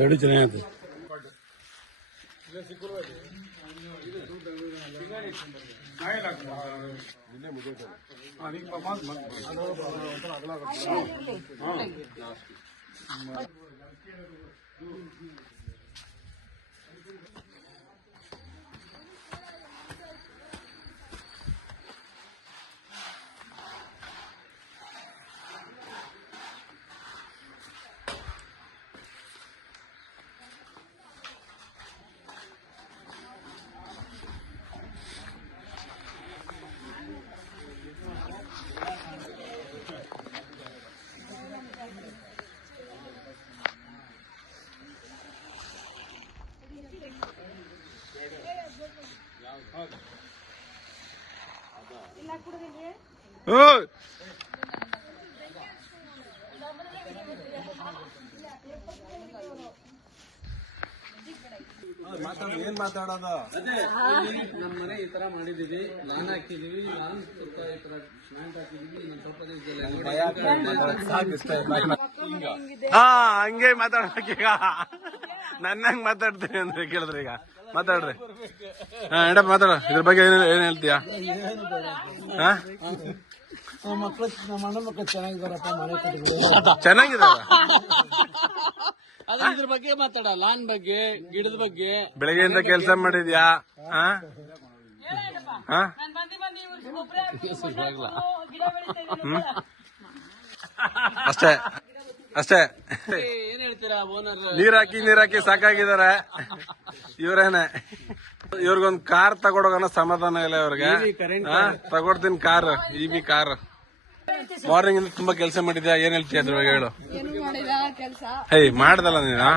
ಎರಡು ಚೆನ್ನಾಗಿದೆ. ಏನ್ ಮಾತಾಡೋದು? ನಮ್ಮ ಮನೆ ಈ ತರ ಮಾಡಿದೀವಿ, ಲಾನ್ ಹಾಕಿದೀವಿ, ಲಾನ್ ಸ್ವಲ್ಪ ಈ ತರ ಸಿಮೆಂಟ್ ಹಾಕಿದೀವಿ. ಹಂಗೆ ಮಾತಾಡ್ಬೇಕೀಗ. ನನ್ನಂಗ್ ಮಾತಾಡ್ತೀನಿ ಅಂದ್ರೆ ಕೇಳಿದ್ರಿ. ಈಗ ಮಾತಾಡ್ರಿ. ಎಡಪ್ಪ ಮಾತಾಡ. ಇದ್ರ ಬಗ್ಗೆ ಏನ್ ಹೇಳ್ತೀಯಾ? ಮಕ್ಕಳು ನಮ್ಮ ಅಣ್ಣ ಮಕ್ಕಳು ಚೆನ್ನಾಗಿದ್ದಾರಪ್ಪ, ಮನೆ ಚೆನ್ನಾಗಿದಾರ. ಇದ್ರ ಬಗ್ಗೆ ಮಾತಾಡ, ಲಾನ್ ಬಗ್ಗೆ, ಗಿಡದ ಬಗ್ಗೆ. ಬೆಳಗ್ಗೆಯಿಂದ ಕೆಲಸ ಮಾಡಿದ್ಯಾ? ಅಷ್ಟೇ ಅಷ್ಟೇ. ಏನ್ ಹೇಳ್ತೀರಾ ಓನರ್? ನೀರ್ ಹಾಕಿ ಸಾಕಾಗಿದಾರೆ ಇವ್ರೇನೆ. ಇವ್ರಿಗೊಂದ್ ಕಾರ್ ತಗೊಡೋಗನ ಸಮಾಧಾನ ಇಲ್ಲ ಇವ್ರಿಗೆ. ತಗೊಡ್ತೀನಿ ಕಾರ್, EV ಕಾರ್. ಮಾರ್ನಿಂಗ್ ಇಂದ ತುಂಬಾ ಕೆಲಸ ಮಾಡಿದ್ಯಾ, ಏನ್ ಹೇಳ್ತೀಯ ಅದ್ರ ಬಗ್ಗೆ ಹೇಳು. ಮಾಡ್ದಲ್ಲ ನೀನು?